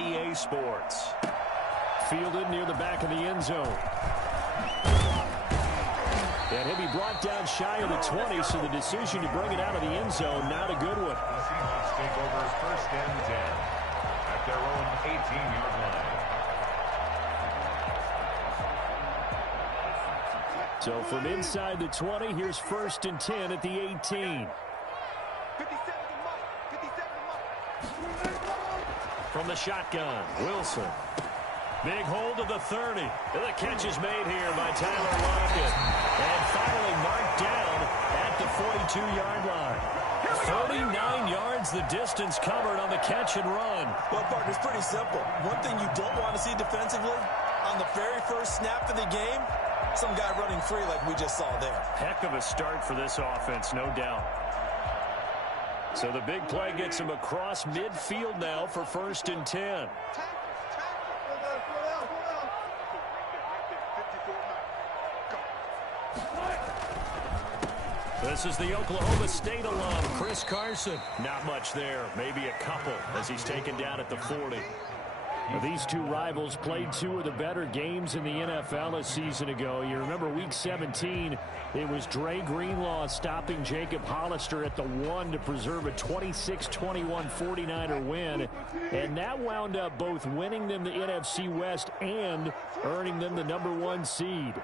EA Sports. Fielded near the back of the end zone. And he'll be brought down shy of the 20, so the decision to bring it out of the end zone, not a good one. The Seahawks take over first and 10 at their own 18-yard line. So from inside the 20, here's first and 10 at the 18. From the shotgun, Wilson. Big hold of the 30. The catch is made here by Tyler Lockett. And finally marked down at the 42-yard line. 39 yards the distance covered on the catch and run. Well, partner, it's pretty simple. One thing you don't want to see defensively, on the very first snap of the game, some guy running free like we just saw there. Heck of a start for this offense, no doubt. So the big play gets him across midfield now for first and 10. This is the Oklahoma State alum, Chris Carson. Not much there, maybe a couple as he's taken down at the 40. Now, these two rivals played two of the better games in the NFL a season ago. You remember week 17, it was Dre Greenlaw stopping Jacob Hollister at the 1 to preserve a 26-21 49er win. And that wound up both winning them the NFC West and earning them the #1 seed.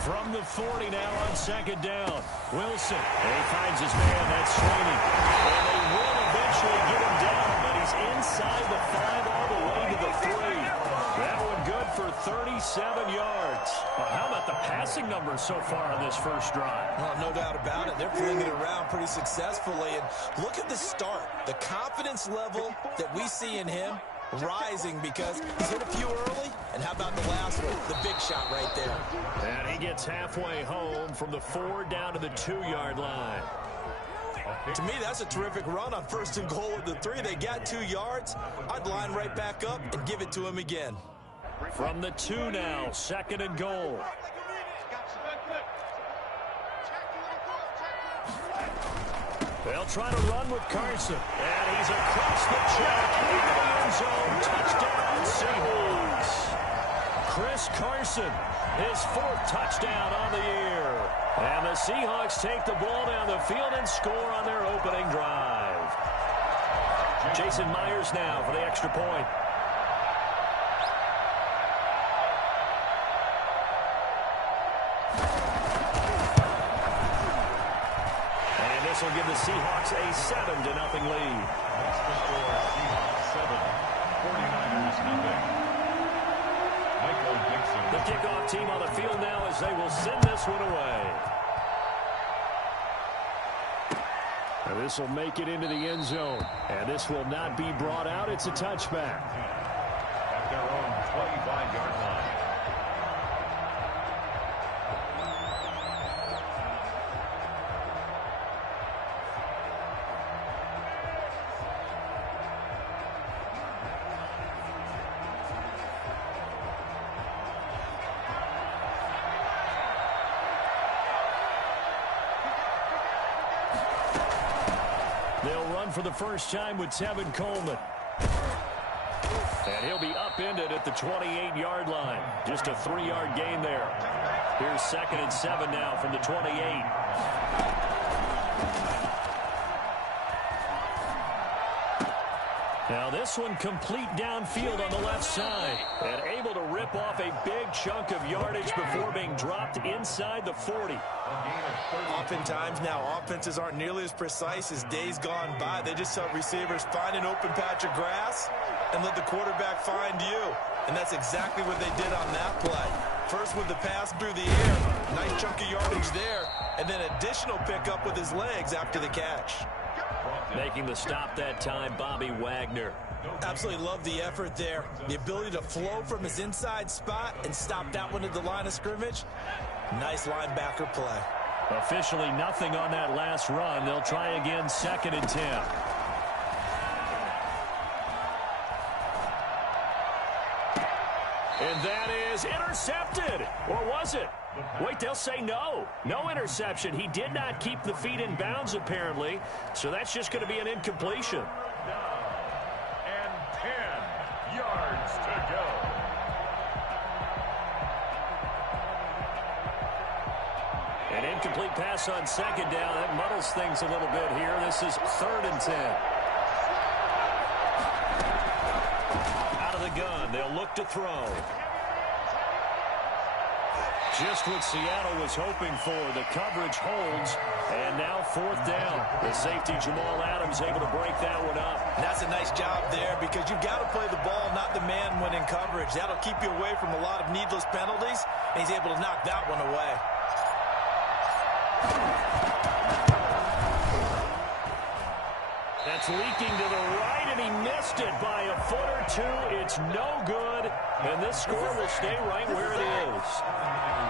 From the 40 now on second down. Wilson. And he finds his man. That's Sweeney. And they will eventually get him down, but he's inside the 5 all the way to the 3. That one good for 37 yards. Well, how about the passing numbers so far on this first drive? Well, no doubt about it. They're flinging it around pretty successfully. And look at the start. The confidence level that we see in him rising because he's hit a few early. And how about the last one? The big shot right there. And he gets halfway home from the 4 down to the 2-yard line. To me, that's a terrific run on first and goal at the 3. They got 2 yards. I'd line right back up and give it to him again. From the 2 now, second and goal. They'll try to run with Carson. And he's across the track into the end zone. Touchdown, Seahawks. Chris Carson, his 4th touchdown on the year. And the Seahawks take the ball down the field and score on their opening drive. Jason Myers now for the extra point. This will give the Seahawks a 7-0 lead. That's the score. Seahawks 7, 49ers 0. Michael Dixon. The kickoff team on the field now as they will send this one away. And this will make it into the end zone. And this will not be brought out. It's a touchback. At their own 25-yard line. For the first time with Tevin Coleman. And he'll be upended at the 28-yard line. Just a 3-yard gain there. Here's second and 7 now from the 28. Now this one complete downfield on the left side. And able to rip off a big chunk of yardage before being dropped inside the 40. Oftentimes now, offenses aren't nearly as precise as days gone by. They just help receivers find an open patch of grass and let the quarterback find you. And that's exactly what they did on that play. First with the pass through the air. Nice chunk of yardage there. And then additional pickup with his legs after the catch. Making the stop that time, Bobby Wagner. Absolutely love the effort there. The ability to flow from his inside spot and stop that one at the line of scrimmage. Nice linebacker play. Officially nothing on that last run. They'll try again, second and 10. And that is intercepted. Or was it? Wait, they'll say no. No interception. He did not keep the feet in bounds, apparently. So that's just going to be an incompletion. Incomplete pass on second down. That muddles things a little bit here. This is 3rd and 10. Out of the gun. They'll look to throw. Just what Seattle was hoping for. The coverage holds. And now 4th down. The safety, Jamal Adams, able to break that one up. And that's a nice job there because you've got to play the ball, not the man when in coverage. That'll keep you away from a lot of needless penalties, and he's able to knock that one away. That's leaking to the right, and he missed it by a foot or two. It's no good, and this score will stay right where it is.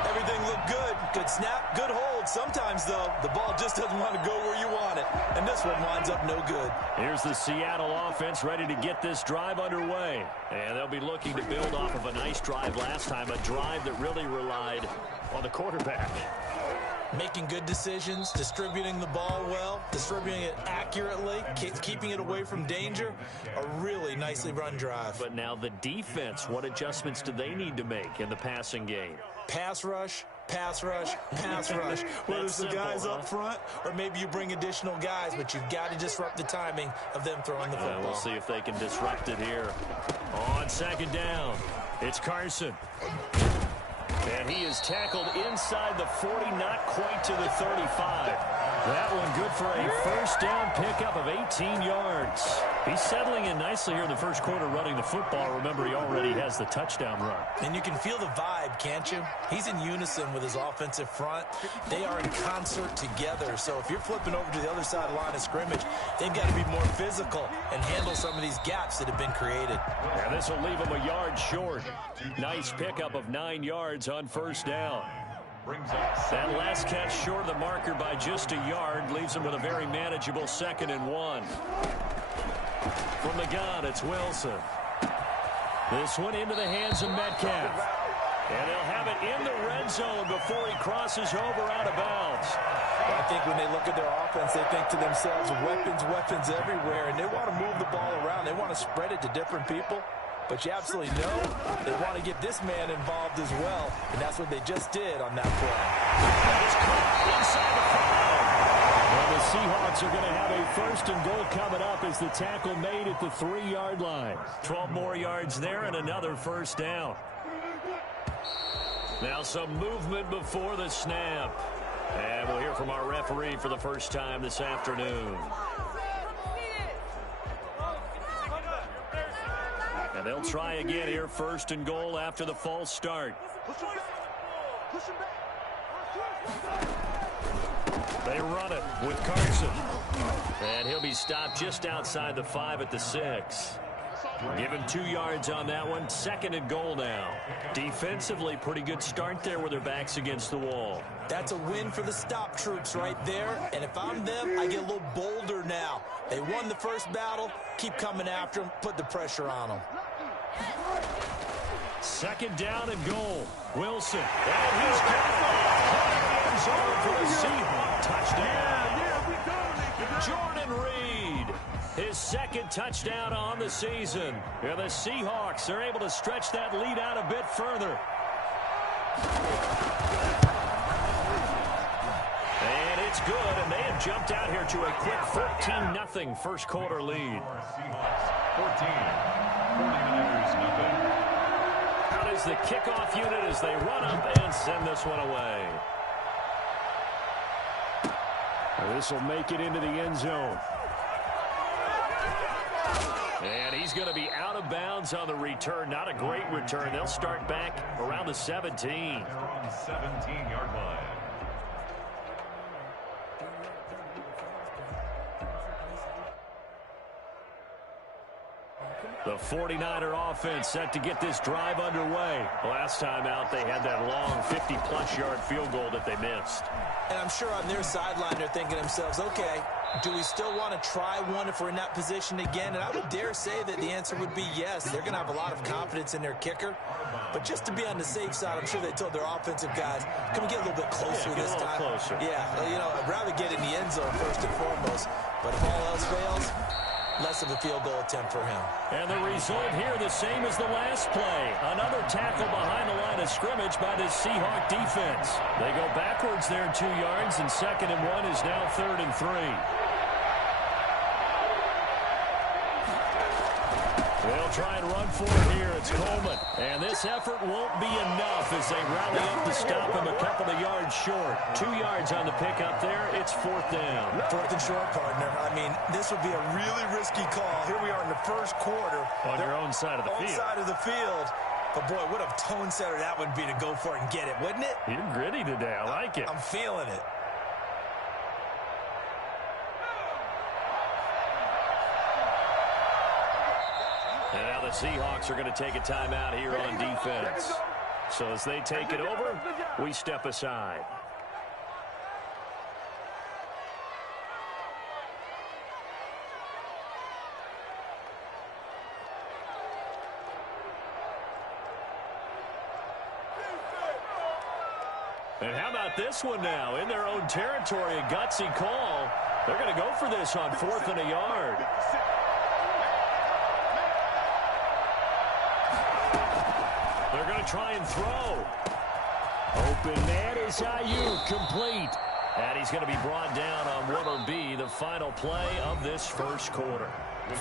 Everything looked good. Good snap, good hold. Sometimes, though, the ball just doesn't want to go where you want it, and this one winds up no good. Here's the Seattle offense ready to get this drive underway, and they'll be looking to build off of a nice drive last time, a drive that really relied on the quarterback. Making good decisions, distributing the ball well, distributing it accurately, keeping it away from danger. A really nicely run drive. But now the defense, what adjustments do they need to make in the passing game? Pass rush, pass rush, pass rush. Whether it's the guys up front or maybe you bring additional guys, but you've got to disrupt the timing of them throwing the football. We'll see if they can disrupt it here. On second down, it's Carson. And he is tackled inside the 40, not quite to the 35. That one good for a first down pickup of 18 yards. He's settling in nicely here in the first quarter running the football. Remember, he already has the touchdown run. And you can feel the vibe, can't you? He's in unison with his offensive front. They are in concert together. So if you're flipping over to the other side of the line of scrimmage, they've got to be more physical and handle some of these gaps that have been created. Yeah, this will leave him a yard short. Nice pickup of 9 yards on first down. That last catch short of the marker by just a yard leaves him with a very manageable 2nd and 1. From the gun, it's Wilson. This one into the hands of Metcalf. And they'll have it in the red zone before he crosses over out of bounds. I think when they look at their offense, they think to themselves, weapons, weapons everywhere, and they want to move the ball around. They want to spread it to different people. But you absolutely know they want to get this man involved as well, and that's what they just did on that play. It's caught inside the 5. And the Seahawks are going to have a 1st and goal coming up as the tackle made at the 3-yard line. 12 more yards there and another first down. Now some movement before the snap. And we'll hear from our referee for the first time this afternoon. And they'll try again here, 1st and goal after the false start. They run it with Carson. And he'll be stopped just outside the 5 at the 6. Given 2 yards on that one, 2nd and goal now. Defensively, pretty good start there with their backs against the wall. That's a win for the stop troops right there. And if I'm them, I get a little bolder now. They won the first battle. Keep coming after them. Put the pressure on them. 2nd down and goal. Wilson. And he's got it. End zone for the Seahawks. Touchdown. Jordan Reed. His 2nd touchdown on the season. And the Seahawks are able to stretch that lead out a bit further. And it's good, and they have jumped out here to a quick 14-0 first quarter lead. 14, 49ers nothing. Out is the kickoff unit as they run up and send this one away. This will make it into the end zone. And he's going to be out of bounds on the return. Not a great return. They'll start back around the 17. They're on the 17-yard line. The 49er offense set to get this drive underway. Last time out, they had that long 50-plus yard field goal that they missed. And I'm sure on their sideline, they're thinking to themselves, okay, do we still want to try one if we're in that position again? And I would dare say that the answer would be yes. They're going to have a lot of confidence in their kicker. But just to be on the safe side, I'm sure they told their offensive guys, can we get a little bit closer this time? Closer. Yeah, you know, I'd rather get in the end zone first and foremost. But if all else fails, less of a field goal attempt for him. And the result here the same as the last play. Another tackle behind the line of scrimmage by this Seahawk defense. They go backwards there 2 yards, and 2nd and 1 is now 3rd and 3. They'll try and run for it here. It's Coleman. And this effort won't be enough as they rally up to stop him a couple of yards short. 2 yards on the pickup there. It's 4th down. 4th and short, partner. I mean, this would be a really risky call. Here we are in the first quarter. On your own side of the field. Side of the field. But, boy, what a tone setter that would be to go for it and get it, wouldn't it? You're gritty today. I like it. I'm feeling it. And now the Seahawks are going to take a timeout here on defense. So as they take it over, we step aside. And how about this one now? In their own territory, a gutsy call. They're going to go for this on 4th and a yard. They're going to try and throw. Open man is Ayuk, complete. And he's going to be brought down on what will be the final play of this first quarter.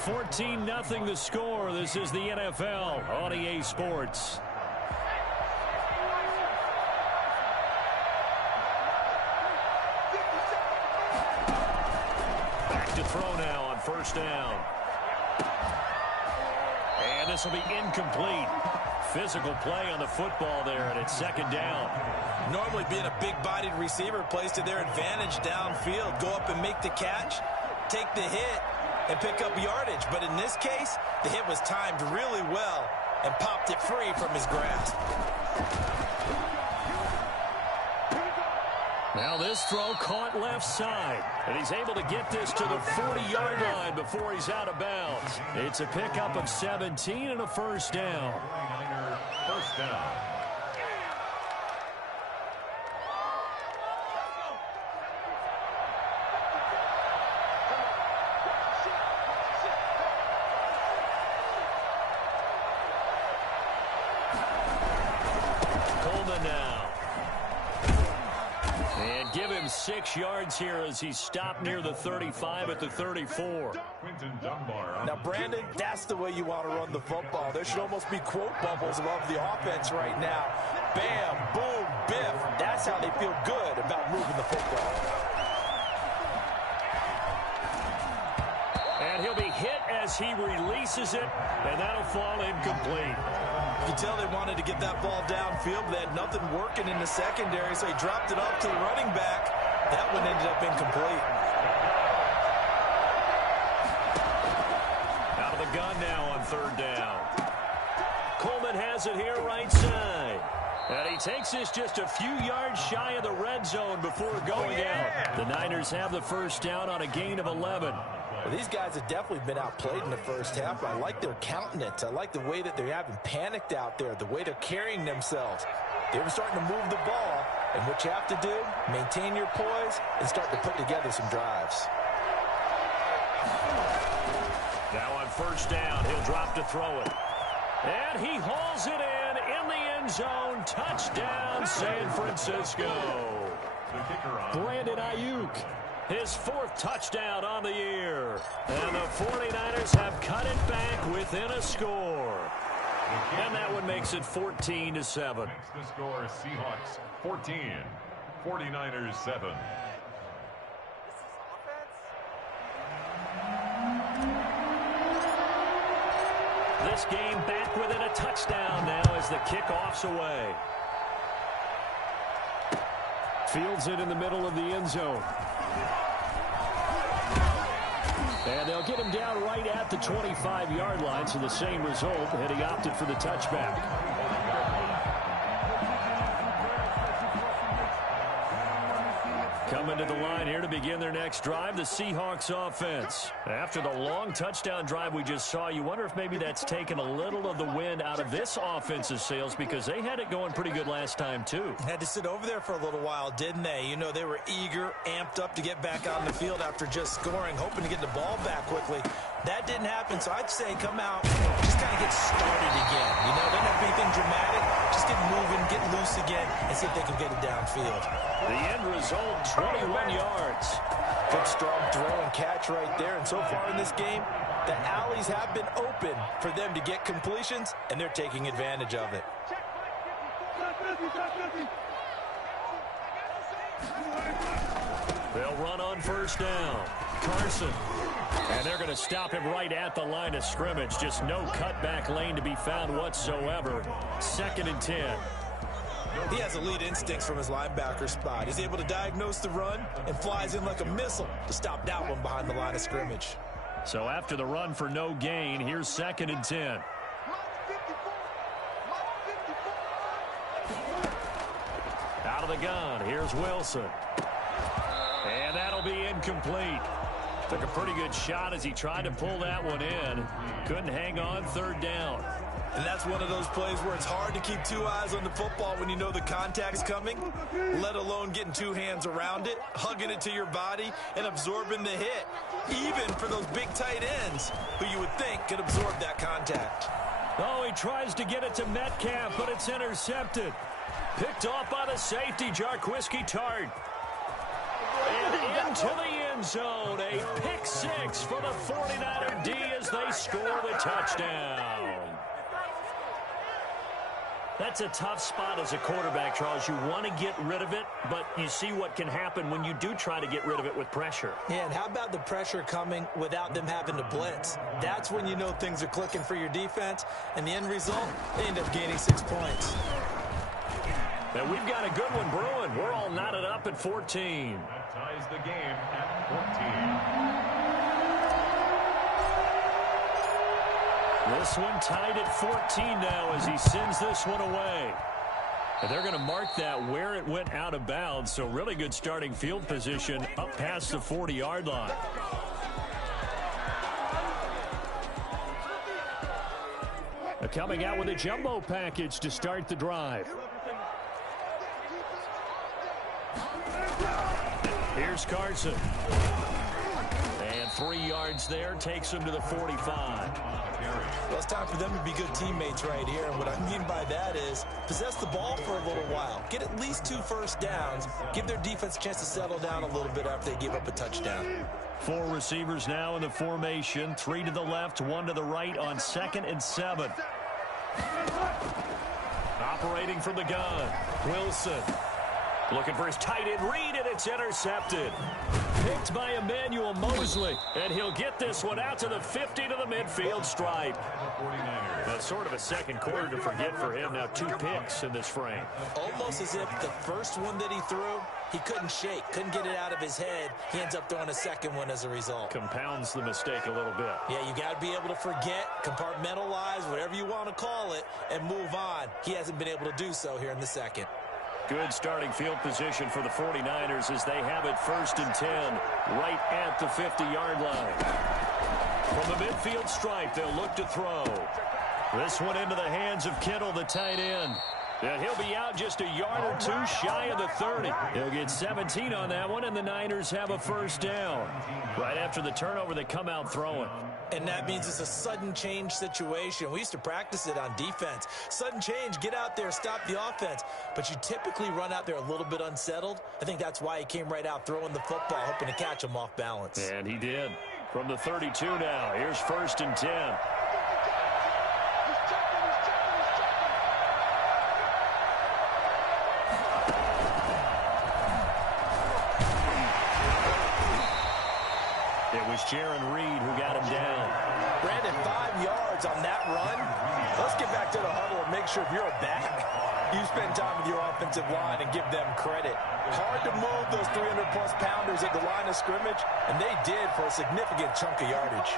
14-0 the score. This is the NFL on EA Sports. Back to throw now on 1st down. And this will be incomplete. Physical play on the football there, and it's 2nd down. Normally being a big-bodied receiver plays to their advantage downfield. Go up and make the catch, take the hit, and pick up yardage. But in this case, the hit was timed really well and popped it free from his grasp. Now this throw caught left side, and he's able to get this to the 40-yard line before he's out of bounds. It's a pickup of 17 and a 1st down. 1st down. Coleman now. And give him 6 yards here as he's stopped near the 35 at the 34. Now, Brandon, that's the way you want to run the football. There should almost be quote bubbles above the offense right now. Bam, boom, biff. That's how they feel good about moving the football. And he'll be hit as he releases it, and that'll fall incomplete. You can tell they wanted to get that ball downfield, but they had nothing working in the secondary, so he dropped it off to the running back. That one ended up incomplete. Out of the gun now on 3rd down. Coleman has it here right side. And he takes this just a few yards shy of the red zone before going out. The Niners have the 1st down on a gain of 11. Well, these guys have definitely been outplayed in the first half. I like their countenance. I like the way that they haven't panicked out there, the way they're carrying themselves. They were starting to move the ball, and what you have to do, maintain your poise and start to put together some drives. Now on 1st down, he'll drop to throw it. And he hauls it in the end zone. Touchdown, San Francisco. Brandon Ayuk. His 4th touchdown on the year. And the 49ers have cut it back within a score. And that one makes it 14-7. Next the score, Seahawks 14, 49ers 7. This game back within a touchdown now as the kickoff's away. Fields it in the middle of the end zone. And they'll get him down right at the 25-yard line, so the same result, and he opted for the touchback. Coming to the line here to begin their next drive, the Seahawks offense. After the long touchdown drive we just saw, you wonder if maybe that's taken a little of the wind out of this offensive sails because they had it going pretty good last time too. Had to sit over there for a little while, didn't they? You know, they were eager, amped up to get back on the field after just scoring, hoping to get the ball back quickly. That didn't happen, so I'd say come out, just kind of get started again. You know, doesn't have to be anything dramatic. Just get moving, get loose again, and see if they can get it downfield. The end result, 21 yards. Good, strong throw and catch right there. And so far in this game, the alleys have been open for them to get completions, and they're taking advantage of it. They'll run on first down. Carson. And they're going to stop him right at the line of scrimmage. Just no cutback lane to be found whatsoever. 2nd and 10. He has elite instincts from his linebacker spot. He's able to diagnose the run and flies in like a missile to stop that one behind the line of scrimmage. So after the run for no gain, here's 2nd and 10. Out of the gun, here's Wilson. And that'll be incomplete. Took a pretty good shot as he tried to pull that one in. Couldn't hang on, 3rd down. And that's one of those plays where it's hard to keep 2 eyes on the football when you know the contact's coming, let alone getting 2 hands around it, hugging it to your body, and absorbing the hit, even for those big tight ends who you would think could absorb that contact. Oh, he tries to get it to Metcalf, but it's intercepted. Picked off by the safety, Jarquiski Tart. And into the end zone, a pick 6 for the 49er D as they score the touchdown. That's a tough spot as a quarterback, Charles. You want to get rid of it, but you see what can happen when you do try to get rid of it with pressure. Yeah, and how about the pressure coming without them having to blitz? That's when you know things are clicking for your defense, and the end result, they end up gaining 6 points. And we've got a good one brewing. We're all knotted up at 14. That ties the game at 14. This one tied at 14 now as he sends this one away. And they're going to mark that where it went out of bounds. So really good starting field position up past the 40-yard line. Coming out with a jumbo package to start the drive. Here's Carson. And 3 yards there takes him to the 45. Well, it's time for them to be good teammates right here. And what I mean by that is possess the ball for a little while. Get at least 2 first downs. Give their defense a chance to settle down a little bit after they give up a touchdown. 4 receivers now in the formation. 3 to the left, 1 to the right on 2nd and 7. Operating from the gun, Wilson. Looking for his tight end read, and it's intercepted. Picked by Emmanuel Mosley, and he'll get this one out to the 50 to the midfield stripe. That's sort of a second quarter to forget for him. Now 2 picks in this frame. Almost as if the first one that he threw, he couldn't shake, couldn't get it out of his head. He ends up throwing a second one as a result. Compounds the mistake a little bit. Yeah, you got to be able to forget, compartmentalize, whatever you want to call it, and move on. He hasn't been able to do so here in the second. Good starting field position for the 49ers as they have it 1st and 10 right at the 50-yard line. From the midfield stripe, they'll look to throw. This one into the hands of Kittle, the tight end. And he'll be out just a yard or 2 shy of the 30. He'll get 17 on that one, and the Niners have a first down. Right after the turnover, they come out throwing. And that means it's a sudden change situation. We used to practice it on defense. Sudden change, get out there, stop the offense. But you typically run out there a little bit unsettled. I think that's why he came right out throwing the football, hoping to catch him off balance. And he did. From the 32 now, here's 1st and 10. It was Jaron Reed who got him down. Brandon, 5 yards on that run. Let's get back to the huddle and make sure if you're a back, you spend time with your offensive line and give them credit. Hard to move those 300-plus pounders at the line of scrimmage, and they did for a significant chunk of yardage.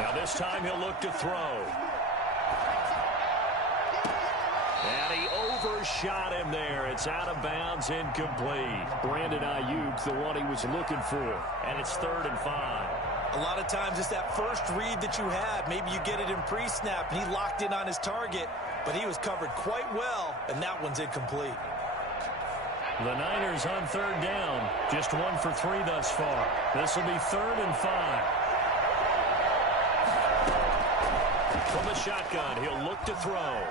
Now this time he'll look to throw. And he overshot him there. It's out of bounds, incomplete. Brandon Ayuk, the one he was looking for. And it's 3rd and 5. A lot of times it's that first read that you have. Maybe you get it in pre-snap, and he locked in on his target, but he was covered quite well, and that one's incomplete. The Niners on third down. Just 1 for 3 thus far. This will be 3rd and 5. From the shotgun, he'll look to throw.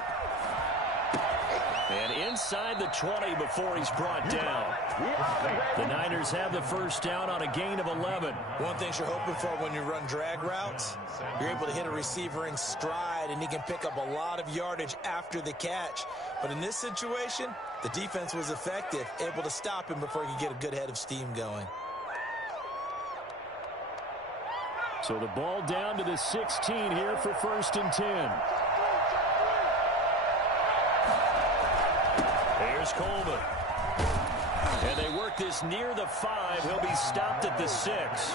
And inside the 20 before he's brought down. The Niners have the first down on a gain of 11. One thing you're hoping for when you run drag routes, you're able to hit a receiver in stride, and he can pick up a lot of yardage after the catch. But in this situation, the defense was effective, able to stop him before he could get a good head of steam going. So the ball down to the 16 here for 1st and 10. Here's Coleman. And they work this near the 5. He'll be stopped at the 6.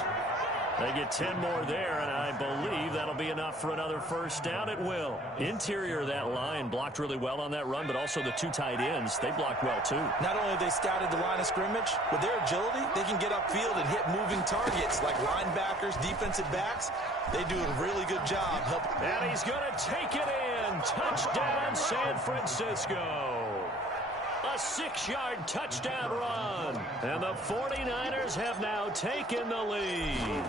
They get 10 more there, and I believe that'll be enough for another first down. It will. Interior of that line blocked really well on that run, but also the 2 tight ends, they blocked well too. Not only have they scouted the line of scrimmage, with their agility, they can get upfield and hit moving targets like linebackers, defensive backs. They do a really good job. And he's going to take it in. Touchdown, San Francisco. A 6-yard touchdown run. And the 49ers have now taken the lead.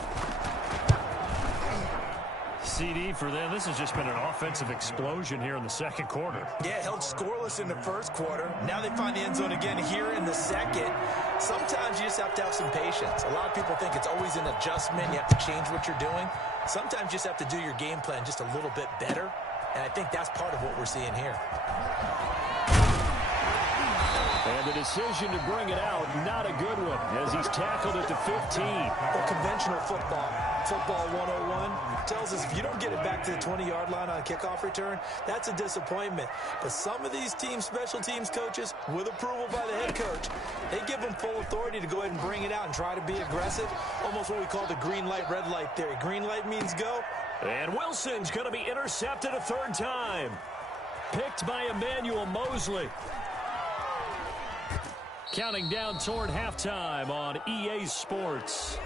CD for them. This has just been an offensive explosion here in the second quarter. Yeah, held scoreless in the first quarter. Now they find the end zone again here in the second. Sometimes you just have to have some patience. A lot of people think it's always an adjustment. You have to change what you're doing. Sometimes you just have to do your game plan just a little bit better. And I think that's part of what we're seeing here. And the decision to bring it out, not a good one, as he's tackled at the 15. Well, conventional football 101, tells us if you don't get it back to the 20-yard line on a kickoff return, that's a disappointment. But some of these special teams coaches, with approval by the head coach, they give them full authority to go ahead and bring it out and try to be aggressive, almost what we call the green light, red light theory. Green light means go. And Wilson's going to be intercepted a 3rd time. Picked by Emmanuel Mosley. Counting down toward halftime on EA Sports.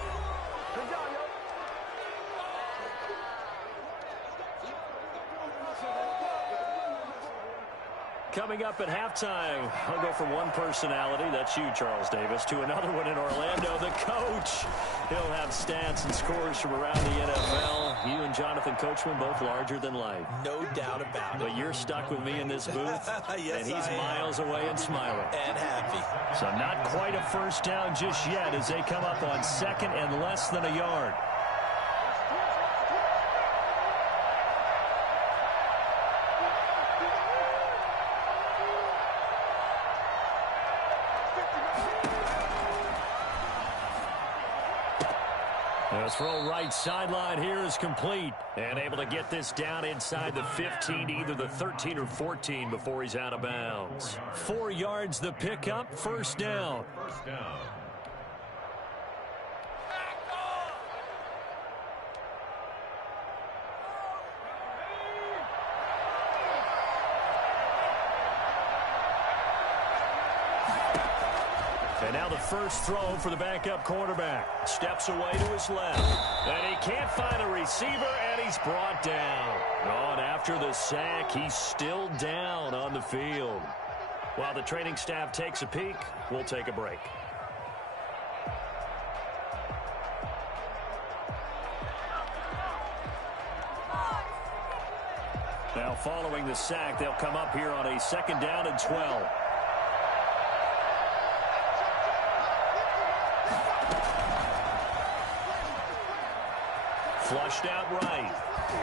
Coming up at halftime, I'll go from one personality, that's you, Charles Davis, to another one in Orlando, the coach. He'll have stats and scores from around the NFL. You and Jonathan Coachman, both larger than life. No doubt about it. But you're stuck with me in this booth, yes, and he's miles away and smiling. And happy. So not quite a first down just yet as they come up on 2nd and less than a yard. The throw right sideline here is complete. And able to get this down inside the 15, either the 13 or 14 before he's out of bounds. 4 yards the pickup, first down. First down. And now the first throw for the backup quarterback. Steps away to his left. And he can't find a receiver, and he's brought down. Oh, and after the sack, he's still down on the field. While the training staff takes a peek, we'll take a break. Now following the sack, they'll come up here on a 2nd down and 12. Flushed out right.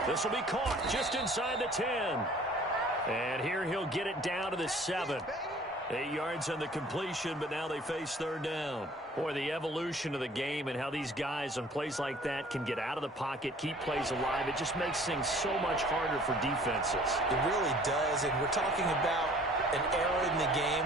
This will be caught just inside the 10. And here he'll get it down to the 7. 8 yards on the completion, but now they face 3rd down. Boy, the evolution of the game and how these guys on plays like that can get out of the pocket, keep plays alive, it just makes things so much harder for defenses. It really does, and we're talking about an era in the game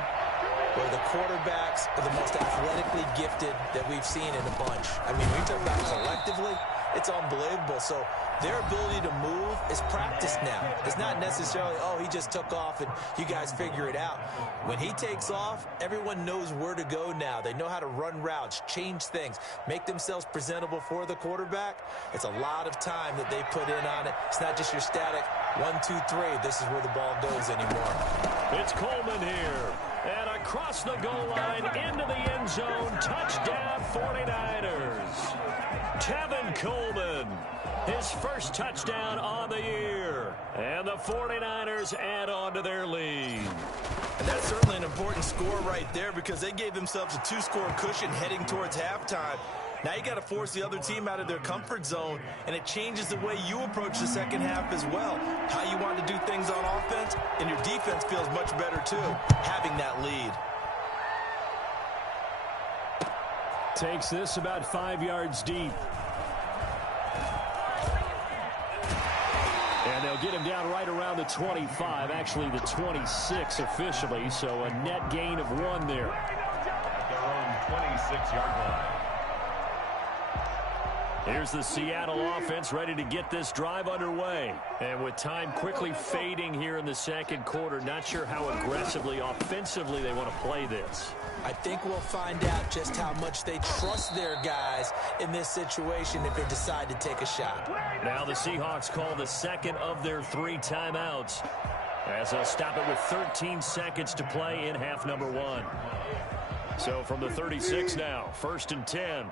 where the quarterbacks are the most athletically gifted that we've seen in a bunch. I mean, we talk about collectively, it's unbelievable. So their ability to move is practiced now. It's not necessarily, oh, he just took off and you guys figure it out. When he takes off, everyone knows where to go now. They know how to run routes, change things, make themselves presentable for the quarterback. It's a lot of time that they put in on it. It's not just your static 1, 2, 3. This is where the ball goes anymore. It's Coleman here. And across the goal line, into the end zone, touchdown 49ers. Tevin Coleman, his first touchdown on the year. And the 49ers add on to their lead. And that's certainly an important score right there because they gave themselves a 2-score cushion heading towards halftime. Now you got to force the other team out of their comfort zone, and it changes the way you approach the second half as well. How you want to do things on offense, and your defense feels much better too, having that lead. Takes this about 5 yards deep. And they'll get him down right around the 25, actually the 26 officially, so a net gain of 1 there. At their own 26-yard line. Here's the Seattle offense ready to get this drive underway. And with time quickly fading here in the second quarter, not sure how aggressively, offensively they want to play this. I think we'll find out just how much they trust their guys in this situation if they decide to take a shot. Now the Seahawks call the second of their 3 timeouts as they'll stop it with 13 seconds to play in half number 1. So from the 36 now, 1st and 10.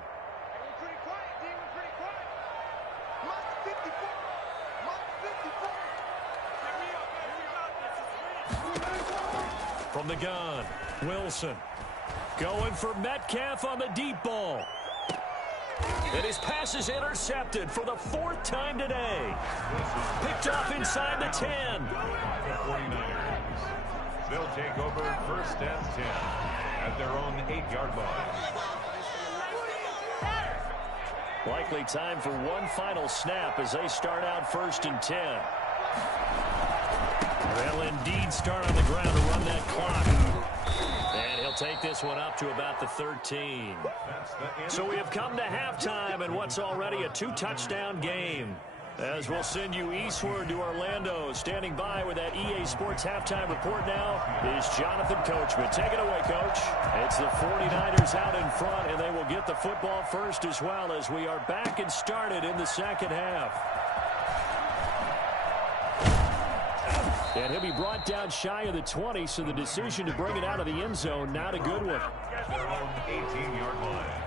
From the gun, Wilson going for Metcalf on the deep ball. And his pass is intercepted for the 4th time today. Picked off inside the 10. The 49ers. They'll take over 1st and 10 at their own 8-yard line. Likely time for one final snap as they start out 1st and 10. They'll indeed start on the ground to run that clock. And he'll take this one up to about the 13. So we have come to halftime in what's already a 2-touchdown game. As we'll send you eastward to Orlando. Standing by with that EA Sports halftime report now is Jonathan Coachman. Take it away, Coach. It's the 49ers out in front, and they will get the football first as well as we are back and started in the second half. And he'll be brought down shy of the 20, so the decision to bring it out of the end zone, not a good one. At their own 18-yard line.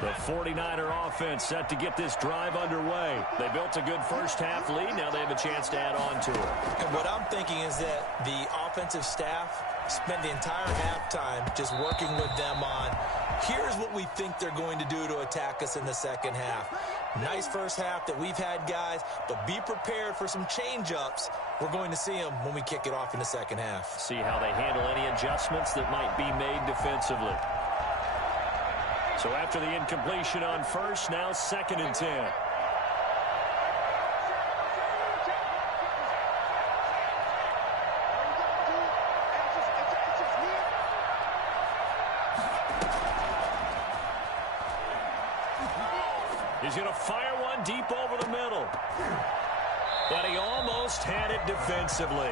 The 49er offense set to get this drive underway. They built a good first half lead. Now they have a chance to add on to it. And what I'm thinking is that the offensive staff spent the entire halftime just working with them on, here's what we think they're going to do to attack us in the second half. Nice first half that we've had, guys, but be prepared for some change-ups. We're going to see them when we kick it off in the second half. See how they handle any adjustments that might be made defensively. So after the incompletion on first, now 2nd and 10. He's going to fire one deep over the middle. But he almost had it defensively.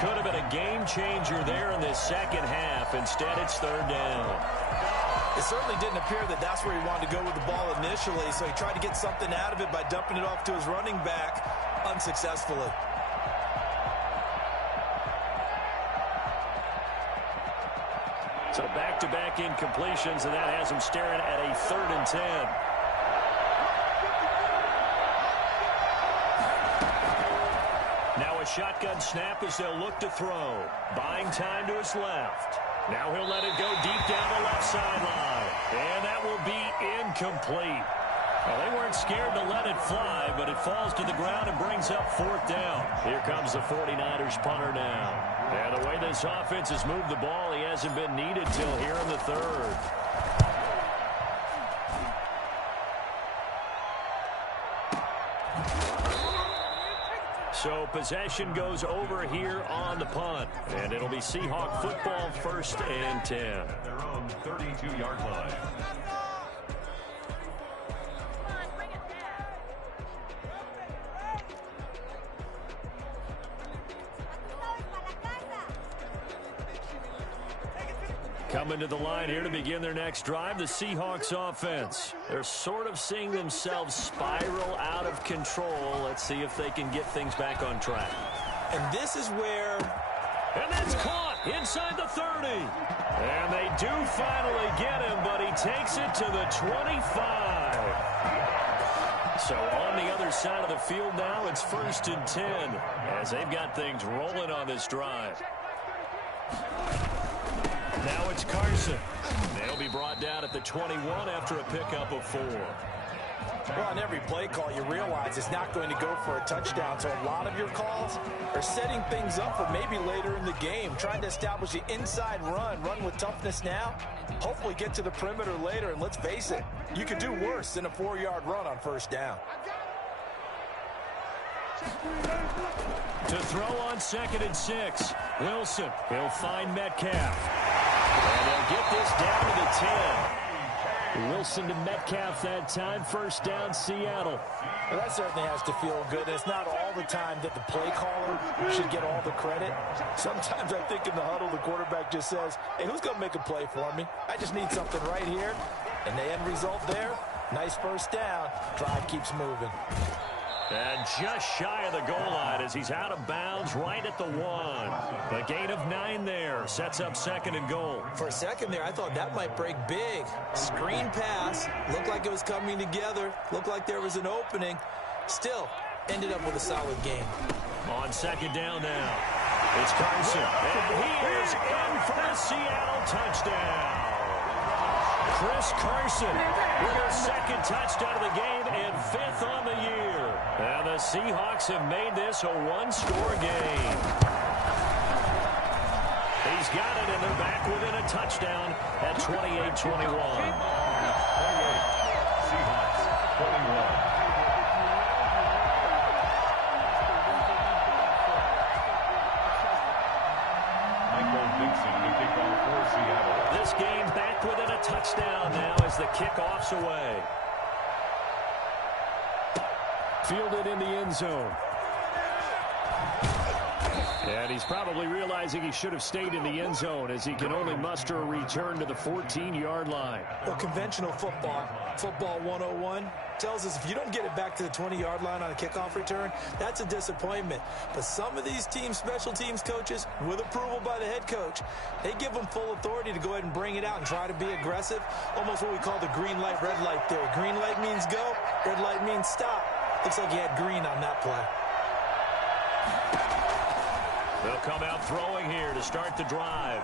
Could have been a game changer there in this second half. Instead, it's 3rd down. It certainly didn't appear that that's where he wanted to go with the ball initially, so he tried to get something out of it by dumping it off to his running back unsuccessfully. So back-to-back incompletions, and that has him staring at a 3rd and 10. Now a shotgun snap as they'll look to throw. Buying time to his left. Now he'll let it go deep down the left sideline. And that will be incomplete. Well, they weren't scared to let it fly, but it falls to the ground and brings up 4th down. Here comes the 49ers punter now. And the way this offense has moved the ball, he hasn't been needed till here in the 3rd. So possession goes over here on the punt. And it'll be Seahawk football 1st and 10. At their own 32-yard line. Coming coming to the line here to begin their next drive. The Seahawks offense. They're sort of seeing themselves spiral out of control. Let's see if they can get things back on track. And this is where... And that's caught inside the 30. And they do finally get him, but he takes it to the 25. So on the other side of the field now, it's 1st and 10 as they've got things rolling on this drive. Now it's Carson. They'll be brought down at the 21 after a pickup of 4. Well, on every play call, you realize it's not going to go for a touchdown. So a lot of your calls are setting things up for maybe later in the game, trying to establish the inside run with toughness now, hopefully get to the perimeter later. And let's face it, you could do worse than a 4-yard run on 1st down. To throw on 2nd and 6. Wilson, he'll find Metcalf. And they'll get this down to the 10. Wilson to Metcalf that time. 1st down, Seattle. Well, that certainly has to feel good. It's not all the time that the play caller should get all the credit. Sometimes I think in the huddle, the quarterback just says, hey, who's going to make a play for me? I just need something right here. And the end result there, nice 1st down. Drive keeps moving. And just shy of the goal line as he's out of bounds right at the 1. The gain of 9 there sets up 2nd and goal. For a second there, I thought that might break big. Screen pass. Looked like it was coming together. Looked like there was an opening. Still, ended up with a solid game. On 2nd down now, it's Carson. And he is in for the Seattle touchdown. Chris Carson with her 2nd touchdown of the game and 5th on the year. And the Seahawks have made this a 1-score game. He's got it, and they're back within a touchdown at 28-21. 28. Seahawks 21. This game back within a touchdown now as the kickoff's away. Fielded in the end zone. And he's probably realizing he should have stayed in the end zone as he can only muster a return to the 14-yard line. Well, conventional football 101, tells us if you don't get it back to the 20-yard line on a kickoff return, that's a disappointment. But some of these teams, special teams coaches, with approval by the head coach, they give them full authority to go ahead and bring it out and try to be aggressive, almost what we call the green light, red light theory. Green light means go, red light means stop. Looks like he had green on that play. They'll come out throwing here to start the drive.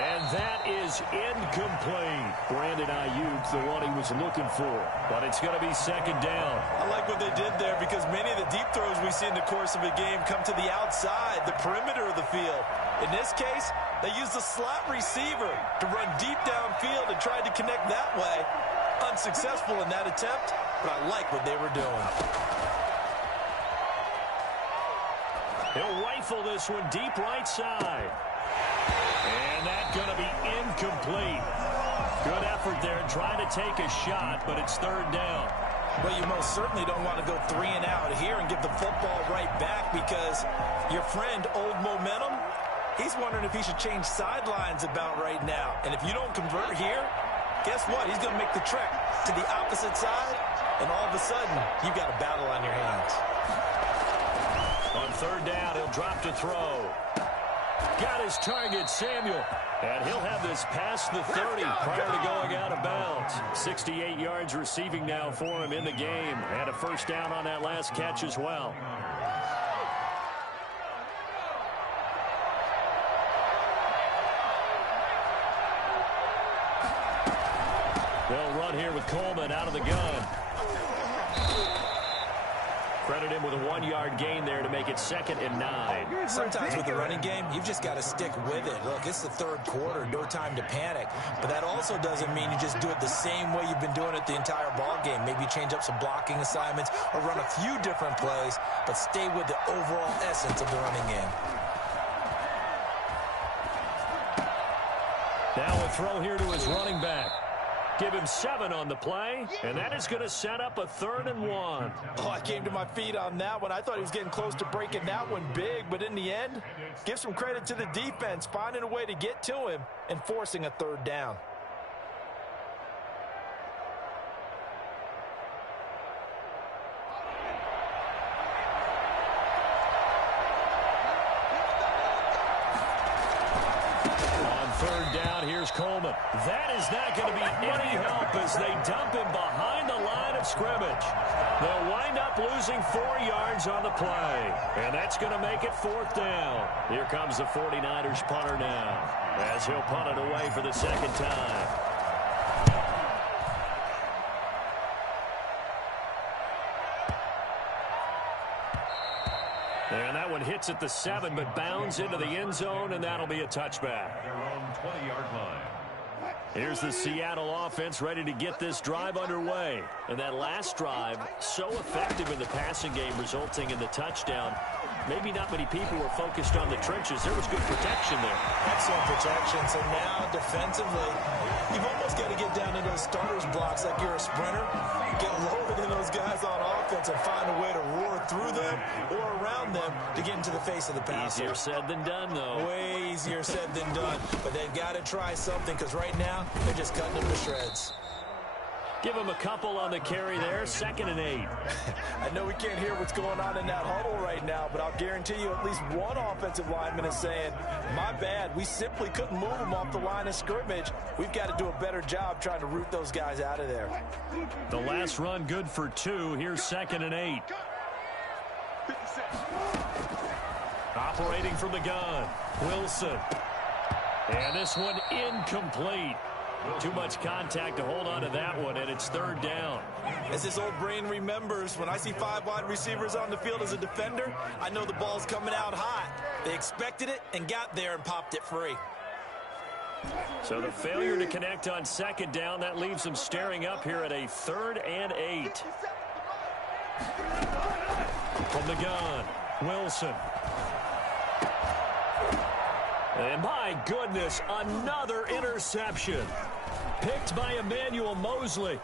And that is incomplete. Brandon Ayuk, the one he was looking for. But it's going to be 2nd down. I like what they did there because many of the deep throws we see in the course of a game come to the outside, the perimeter of the field. In this case, they used the slot receiver to run deep downfield and tried to connect that way. Unsuccessful in that attempt, but I like what they were doing. He'll rifle this one deep right side. And that's going to be incomplete. Good effort there trying to take a shot, but it's 3rd down. But you most certainly don't want to go 3 and out here and give the football right back because your friend, Old Momentum, he's wondering if he should change sidelines about right now. And if you don't convert here, guess what? He's going to make the trek to the opposite side, and all of a sudden, you've got a battle on your hands. On 3rd down, he'll drop to throw. Got his target, Samuel. And he'll have this past the 30 prior to going out of bounds. 68 yards receiving now for him in the game. And a 1st down on that last catch as well. They'll run here with Coleman out of the gun. Credit him with a 1-yard gain there to make it 2nd and 9. Sometimes with the running game, you've just got to stick with it. Look, it's the 3rd quarter, no time to panic. But that also doesn't mean you just do it the same way you've been doing it the entire ball game. Maybe change up some blocking assignments or run a few different plays, but stay with the overall essence of the running game. Now a throw here to his running back. Give him 7 on the play, and that is going to set up a 3rd and 1. Oh, I came to my feet on that one. I thought he was getting close to breaking that one big, but in the end, give some credit to the defense, finding a way to get to him and forcing a 3rd down. Coleman. That is not going to be any help as they dump him behind the line of scrimmage. They'll wind up losing 4 yards on the play, and that's going to make it 4th down. Here comes the 49ers punter now as he'll punt it away for the 2nd time. And that one hits at the 7, but bounds into the end zone, and that'll be a touchback. Their own 20-yard line. Here's the Seattle offense ready to get this drive underway. And that last drive, so effective in the passing game, resulting in the touchdown. Maybe not many people were focused on the trenches. There was good protection there. Excellent protection. So now, defensively, you've almost got to get down to those starters blocks like you're a sprinter. Get lower than those guys on offense and find a way to roar through them or around them to get into the face of the passer. Easier said than done, though. Way easier said than done. But they've got to try something because right now, they're just cutting them to shreds. Give him a couple on the carry there, 2nd and 8. I know we can't hear what's going on in that huddle right now, but I'll guarantee you at least one offensive lineman is saying, my bad, we simply couldn't move them off the line of scrimmage. We've got to do a better job trying to root those guys out of there. The last run good for 2. Here's 2nd and 8. Operating from the gun, Wilson. And this one incomplete. Too much contact to hold on to that one, and it's 3rd down. As his old brain remembers, when I see 5 wide receivers on the field as a defender, I know the ball's coming out hot. They expected it and got there and popped it free. So the failure to connect on 2nd down, that leaves them staring up here at a 3rd and 8. From the gun, Wilson. And my goodness, another interception. Picked by Emmanuel Mosley.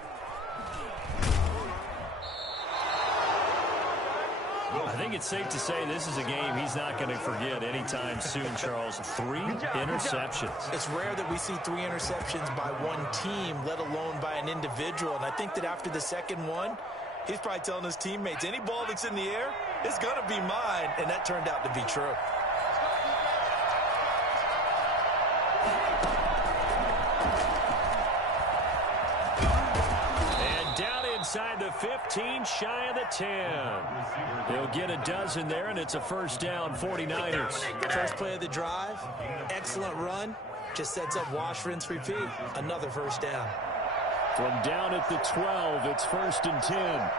I think it's safe to say this is a game he's not going to forget anytime soon, Charles. 3 interceptions. It's rare that we see 3 interceptions by one team, let alone by an individual. And I think that after the 2nd one, he's probably telling his teammates, any ball that's in the air, it's going to be mine. And that turned out to be true. Inside the 15, shy of the 10. He'll get a dozen there, and it's a 1st down, 49ers. First play of the drive, excellent run. Just sets up wash, rinse, repeat. Another 1st down. From down at the 12, it's 1st and 10.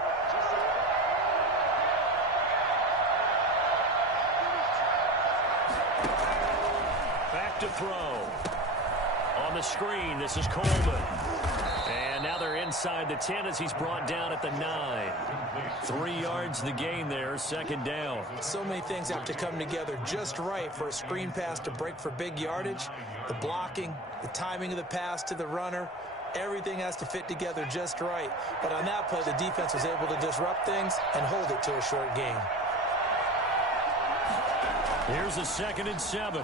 Back to throw. On the screen, this is Coleman. And now they're inside the 10 as he's brought down at the 9. 3 yards the gain there, 2nd down. So many things have to come together just right for a screen pass to break for big yardage. The blocking, the timing of the pass to the runner, everything has to fit together just right. But on that play, the defense was able to disrupt things and hold it to a short gain. Here's a 2nd and 7.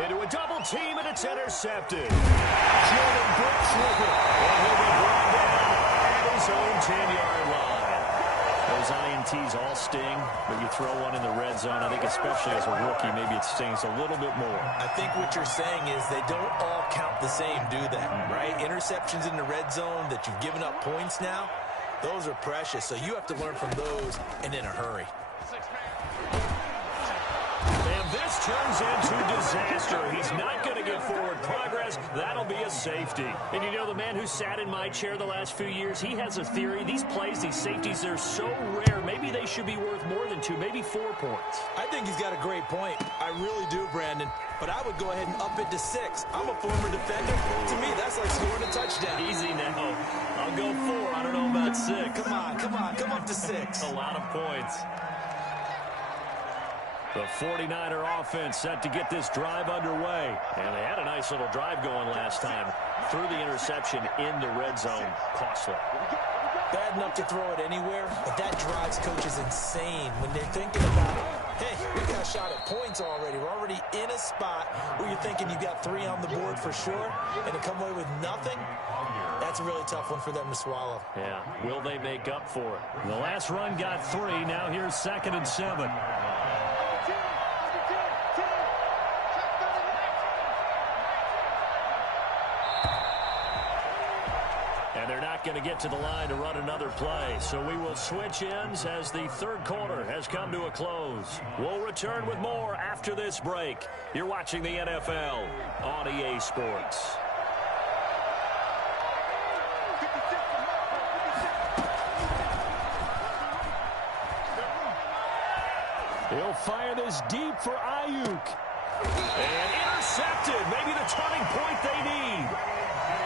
Into a double team, and it's intercepted. Jordan Brooks with it. And he'll be brought down at his own 10-yard line. Those INTs all sting, but you throw one in the red zone. I think especially as a rookie, maybe it stings a little bit more. I think what you're saying is they don't all count the same, do they? Right? Interceptions in the red zone that you've given up points now, those are precious. So you have to learn from those and in a hurry. This turns into disaster. He's not going to get forward progress. That'll be a safety. And you know, the man who sat in my chair the last few years, he has a theory. These plays, these safeties, they're so rare. Maybe they should be worth more than 2, maybe 4 points. I think he's got a great point. I really do, Brandon. But I would go ahead and up it to 6. I'm a former defender. To me, that's like scoring a touchdown. Easy now. I'll go 4. I don't know about 6. Come up to 6. A lot of points. The 49er offense set to get this drive underway. And they had a nice nice little drive going last time. Threw the interception in the red zone. Costly. Bad enough to throw it anywhere, but that drives coaches insane when they're thinking about, hey, we got a shot at points already. We're already in a spot where you're thinking you got 3 on the board for sure, and to come away with nothing, that's a really tough one for them to swallow. Yeah, will they make up for it? The last run got 3. Now here's 2nd and 7. And they're not going to get to the line to run another play. So we will switch ends as the third quarter has come to a close. We'll return with more after this break. You're watching the NFL on EA Sports. He'll fire this deep for Ayuk. And intercepted. Maybe the turning point they need.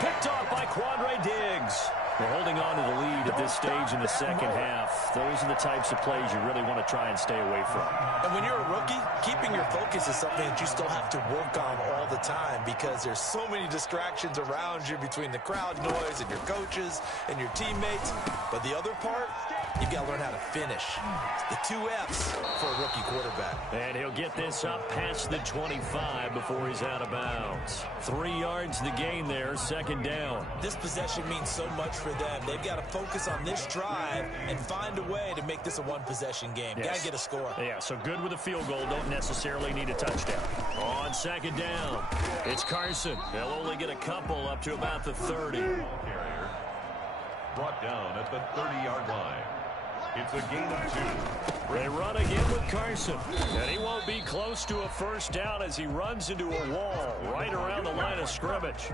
Picked off by Quandre Diggs. They're holding on to the lead at this stage in the second half. Those are the types of plays you really want to try and stay away from. And when you're a rookie, keeping your focus is something that you still have to work on all the time because there's so many distractions around you between the crowd noise and your coaches and your teammates. But the other part, you've got to learn how to finish. It's the 2 F's for a rookie quarterback. And he'll get this up past the 25 before he's out of bounds. 3 yards the gain there, 2nd down. This possession means so much for them. They've got to focus on this drive and find a way to make this a one-possession game. Yes. Got to get a score. Yeah, so good with a field goal. Don't necessarily need a touchdown. On 2nd down, it's Carson. They'll only get a couple up to about the 30. Brought down at the 30-yard line. It's a gain of 2. They run again with Carson. And he won't be close to a first down as he runs into a wall right around the line of scrimmage.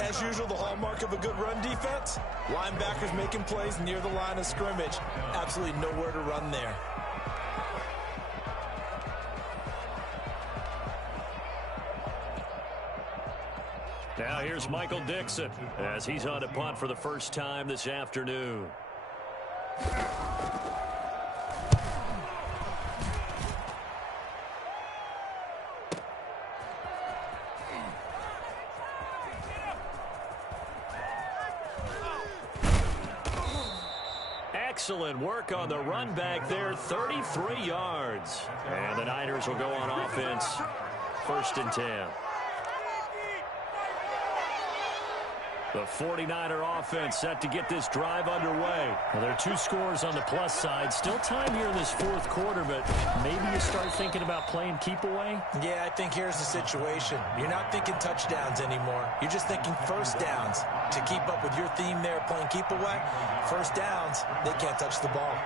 As usual, the hallmark of a good run defense, linebackers making plays near the line of scrimmage. Absolutely nowhere to run there. Now here's Michael Dixon as he's on a punt for the first time this afternoon. Excellent work on the run back there, 33 yards. And the Niners will go on offense, 1st and 10. The 49er offense set to get this drive underway. Well, there are 2 scores on the plus side. Still time here in this 4th quarter, but maybe you start thinking about playing keep away? Yeah, I think here's the situation. You're not thinking touchdowns anymore. You're just thinking first downs. To keep up with your theme there, playing keep away, first downs, they can't touch the ball.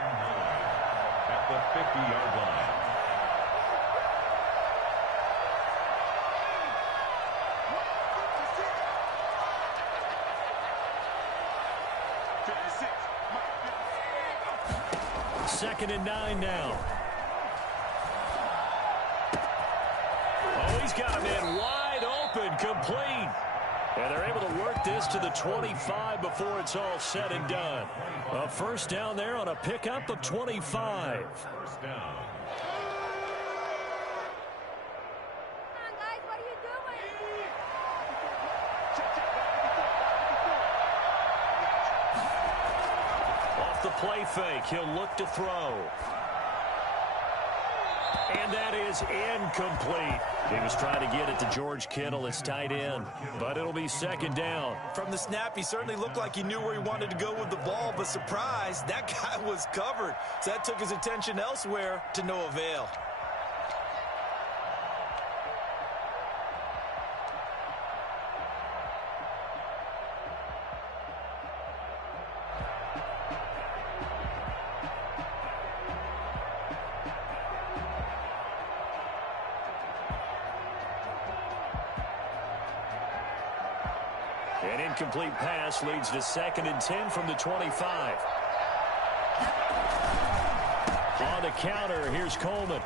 At the 50-yard line. Second and 9 now. Oh, he's got him in wide open, complete. And they're able to work this to the 25 before it's all said and done. A first down there on a pickup of 25. First down. Off the play fake, he'll look to throw. And that is incomplete. He was trying to get it to George Kittle, his tight end, but it'll be second down. From the snap, he certainly looked like he knew where he wanted to go with the ball, but surprise, that guy was covered. So that took his attention elsewhere to no avail. An incomplete pass leads to second and 10 from the 25. On the counter, here's Coleman.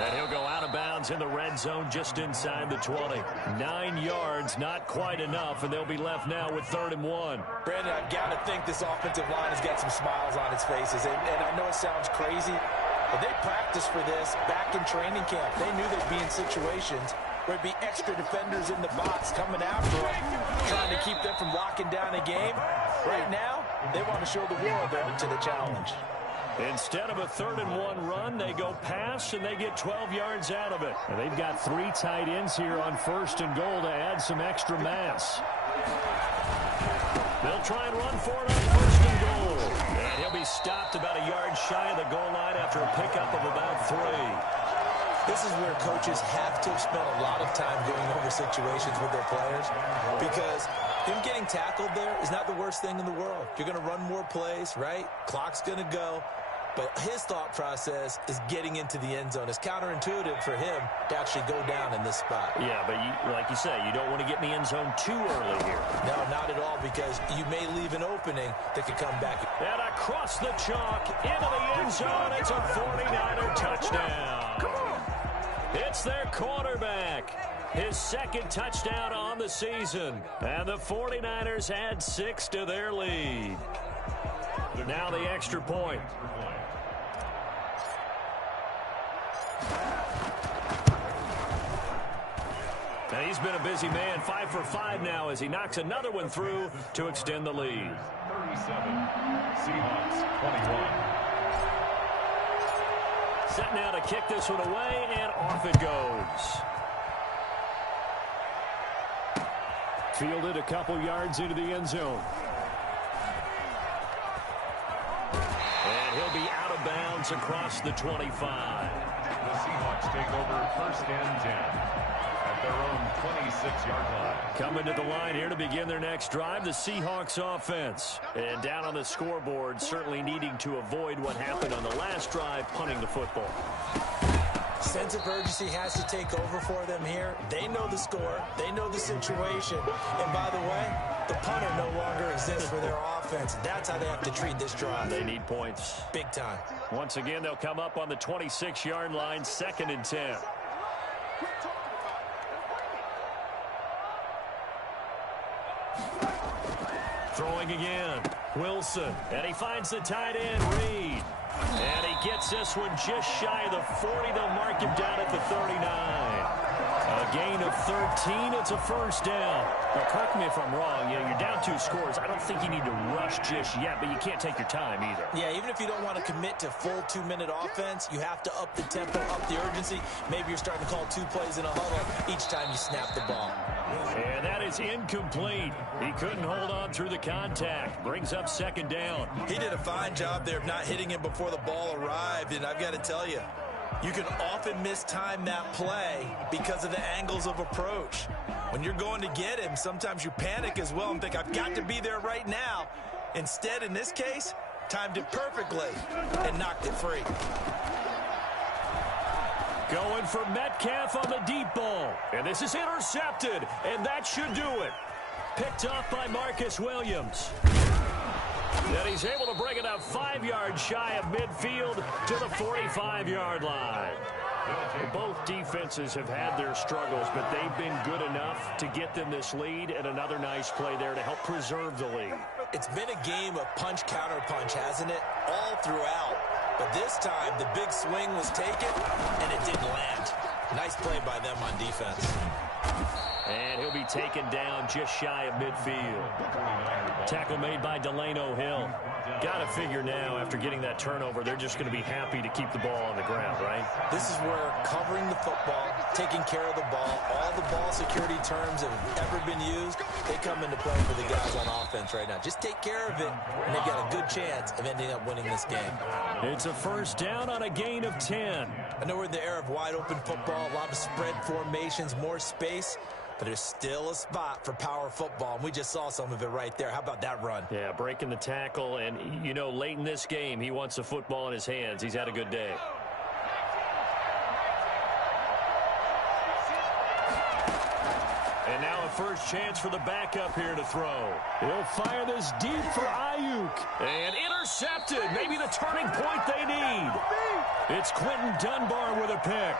And he'll go out of bounds in the red zone just inside the 20. 9 yards, not quite enough, and they'll be left now with 3rd and 1. Brandon, I've got to think this offensive line has got some smiles on its faces. And I know it sounds crazy, But they practiced for this back in training camp. They knew they'd be in situations where there'd be extra defenders in the box coming after them, trying to keep them from locking down a game. Right now, they want to show the world they're up to the challenge. Instead of a 3rd-and-1 run, they go pass, and they get 12 yards out of it. And they've got 3 tight ends here on 1st and goal to add some extra mass. They'll try and run for it on 1st and goal. And he'll be stopped about a yard shy of the goal line after a pickup of about 3. This is where coaches have to have spent a lot of time going over situations with their players, because him getting tackled there is not the worst thing in the world. You're going to run more plays, right? Clock's going to go. But his thought process is getting into the end zone. It's counterintuitive for him to actually go down in this spot. Yeah, but like you say, you don't want to get in the end zone too early here. No, not at all, because you may leave an opening that could come back. And across the chalk, into the end zone, it's a 49er touchdown. Come on. It's their quarterback. His 2nd touchdown on the season. And the 49ers add 6 to their lead. Now the extra point. And he's been a busy man, 5 for 5 now as he knocks another one through to extend the lead. 37, Seahawks 21. Set now to kick this one away, and off it goes. Fielded a couple yards into the end zone. And he'll be out of bounds across the 25. The Seahawks take over 1st and 10 at their own 26-yard line. Coming to the line here to begin their next drive, the Seahawks offense. And down on the scoreboard, certainly needing to avoid what happened on the last drive, punting the football. Sense of urgency has to take over for them here. They know the score. They know the situation. And by the way, the punter no longer exists for their offense. That's how they have to treat this drive. They need points. Big time. Once again, they'll come up on the 26-yard line, 2nd and 10. Throwing again. Wilson. And he finds the tight end, Reed. And he gets this one just shy of the 40. They'll mark him down at the 39. A gain of 13. It's a 1st down. Now, correct me if I'm wrong. You know, you're down 2 scores. I don't think you need to rush just yet, but you can't take your time either. Yeah, even if you don't want to commit to full 2-minute offense, you have to up the tempo, up the urgency. Maybe you're starting to call 2 plays in a huddle each time you snap the ball. And that is incomplete. He couldn't hold on through the contact. Brings up 2nd down. He did a fine job there of not hitting him before the ball arrived, and I've got to tell you, you can often mistime that play because of the angles of approach. When you're going to get him, sometimes you panic as well and think, I've got to be there right now. Instead, in this case, timed it perfectly and knocked it free. Going for Metcalf on the deep ball. And this is intercepted, and that should do it. Picked off by Marcus Williams. And he's able to bring it up 5 yards shy of midfield to the 45-yard line. Both defenses have had their struggles, but they've been good enough to get them this lead, and another nice play there to help preserve the lead. It's been a game of punch-counter-punch, hasn't it? All throughout. But this time, the big swing was taken, and it didn't land. Nice play by them on defense. And he'll be taken down just shy of midfield. Tackle made by Delano Hill. Got to figure now, after getting that turnover, they're just going to be happy to keep the ball on the ground, right? This is where covering the football, taking care of the ball, all the ball security terms that have ever been used, they come into play for the guys on offense right now. Just take care of it, and they've got a good chance of ending up winning this game. It's a 1st down on a gain of 10. I know we're in the era of wide-open football, a lot of spread formations, more space, but there's still a spot for power football, and we just saw some of it right there. How about that run? Yeah, breaking the tackle, and, you know, late in this game, he wants the football in his hands. He's had a good day. And now a first chance for the backup here to throw. He'll fire this deep for Ayuk. And intercepted. Maybe the turning point they need. It's Quentin Dunbar with a pick.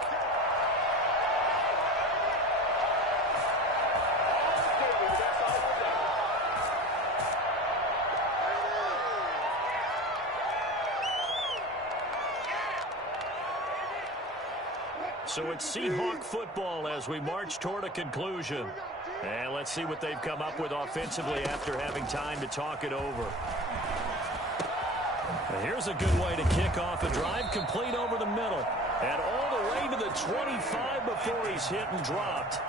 So it's Seahawk football as we march toward a conclusion. And let's see what they've come up with offensively after having time to talk it over. Here's a good way to kick off a drive, complete over the middle. And all the way to the 25 before he's hit and dropped.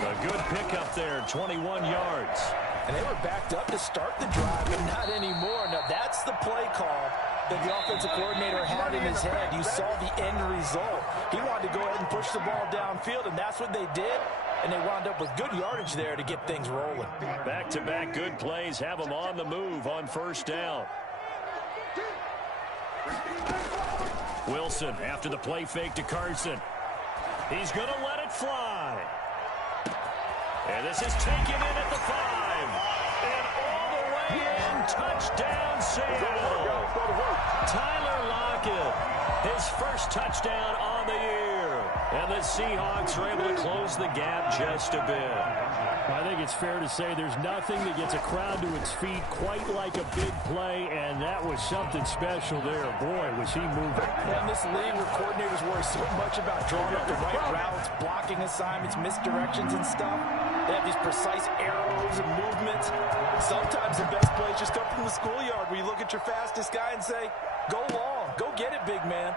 A good pickup there, 21 yards. And they were backed up to start the drive, but not anymore. Now, that's the play call that the offensive coordinator had in his head. You saw the end result. He wanted to go ahead and push the ball downfield, and that's what they did. And they wound up with good yardage there to get things rolling. Back-to-back good plays have them on the move on first down. Wilson after the play fake to Carson. He's going to let it fly. And this is taken in at the 5. And all the way in. Touchdown, Seattle. Tyler Lockett, his first touchdown on the year. And the Seahawks are able to close the gap just a bit. I think it's fair to say there's nothing that gets a crowd to its feet quite like a big play, and that was something special there. Boy, was he moving. In this league where coordinators worry so much about drawing up the right routes, blocking assignments, misdirections and stuff, they have these precise arrows and movements. Sometimes the best plays just come from the schoolyard where you look at your fastest guy and say, go long, go get it, big man.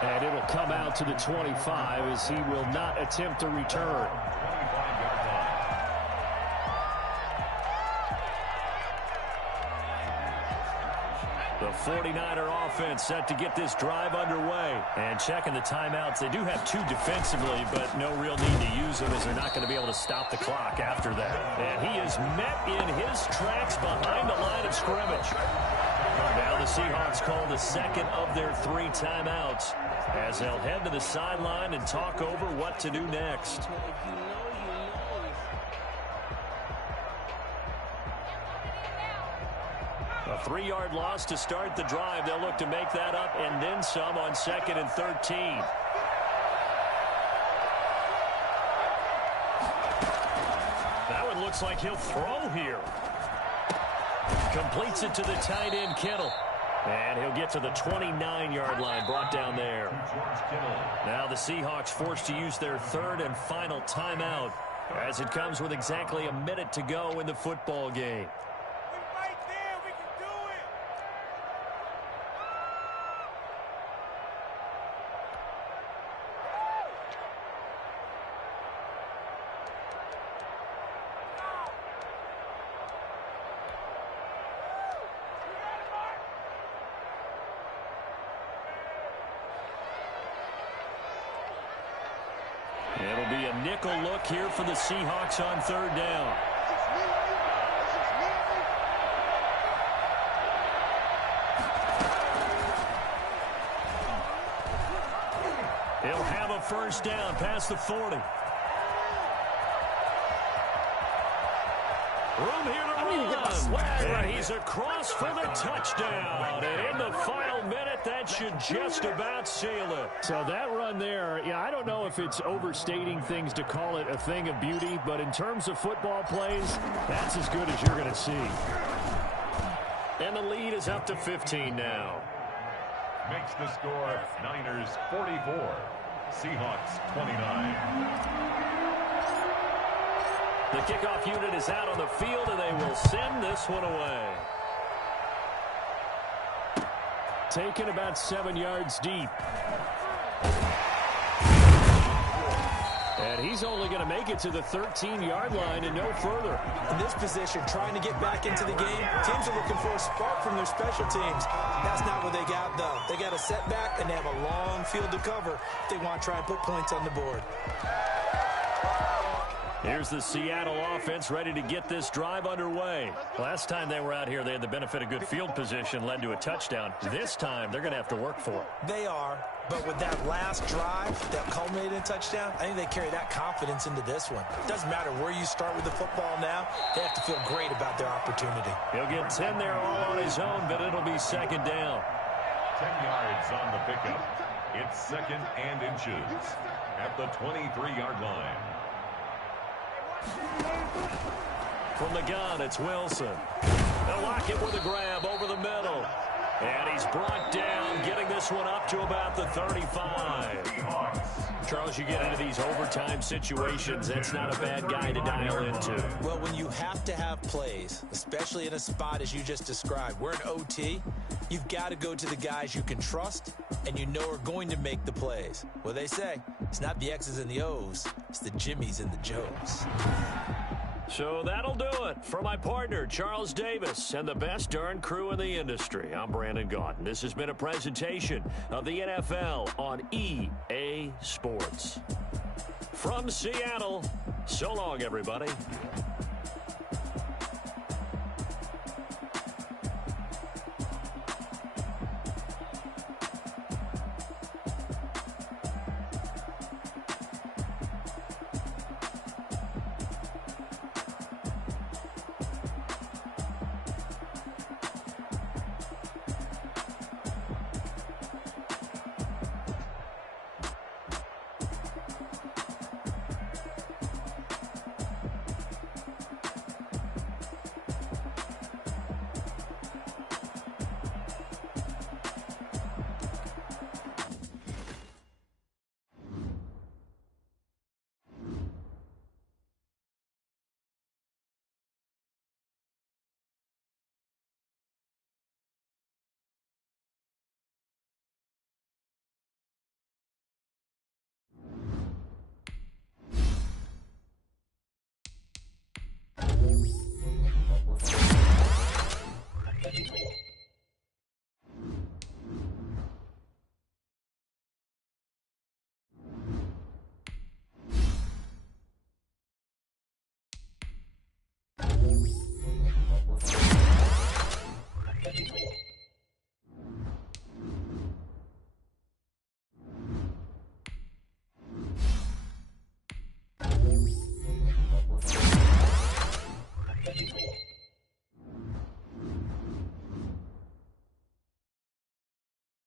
And it'll come out to the 25 as he will not attempt to return. The 49er offense set to get this drive underway. And checking the timeouts. They do have 2 defensively, but no real need to use them as they're not going to be able to stop the clock after that. And he is met in his tracks behind the line of scrimmage. Now the Seahawks call the second of their 3 timeouts as they'll head to the sideline and talk over what to do next. A 3-yard loss to start the drive. They'll look to make that up and then some on 2nd and 13. That one looks like he'll throw here. Completes it to the tight end, Kittle. And he'll get to the 29-yard line, brought down there. Now the Seahawks forced to use their 3rd and final timeout as it comes with exactly a minute to go in the football game. It'll be a nickel look here for the Seahawks on 3rd down. He'll have a first down past the 40. Room here to run. And he's across for the touchdown. And in the final minute, that should just about seal it. So that run there, yeah, I don't know if it's overstating things to call it a thing of beauty, but in terms of football plays, that's as good as you're going to see. And the lead is up to 15 now. Makes the score Niners 44, Seahawks 29. The kickoff unit is out on the field, and they will send this one away. Taken about 7 yards deep. And he's only going to make it to the 13-yard line and no further. In this position, trying to get back into the game, teams are looking for a spark from their special teams. That's not what they got, though. They got a setback, and they have a long field to cover if they want to try and put points on the board. Here's the Seattle offense ready to get this drive underway. Last time they were out here, they had the benefit of good field position, led to a touchdown. This time, they're going to have to work for it. They are, but with that last drive that culminated in a touchdown, I think they carry that confidence into this one. Doesn't matter where you start with the football now, they have to feel great about their opportunity. He'll get 10 there all on his own, but it'll be 2nd down. 10 yards on the pickup. It's 2nd and inches at the 23-yard line. From the gun, it's Wilson. They'll lock it with a grab over the middle. And he's brought down, getting this one up to about the 35. Charles, you get into these overtime situations, that's not a bad guy to dial into. Well, when you have to have plays, especially in a spot as you just described, we're in OT, you've got to go to the guys you can trust and you know are going to make the plays. Well, they say it's not the X's and the O's, it's the Jimmies and the Joes. So that'll do it for my partner, Charles Davis, and the best darn crew in the industry. I'm Brandon Gaudin. This has been a presentation of the NFL on EA Sports. From Seattle, so long, everybody.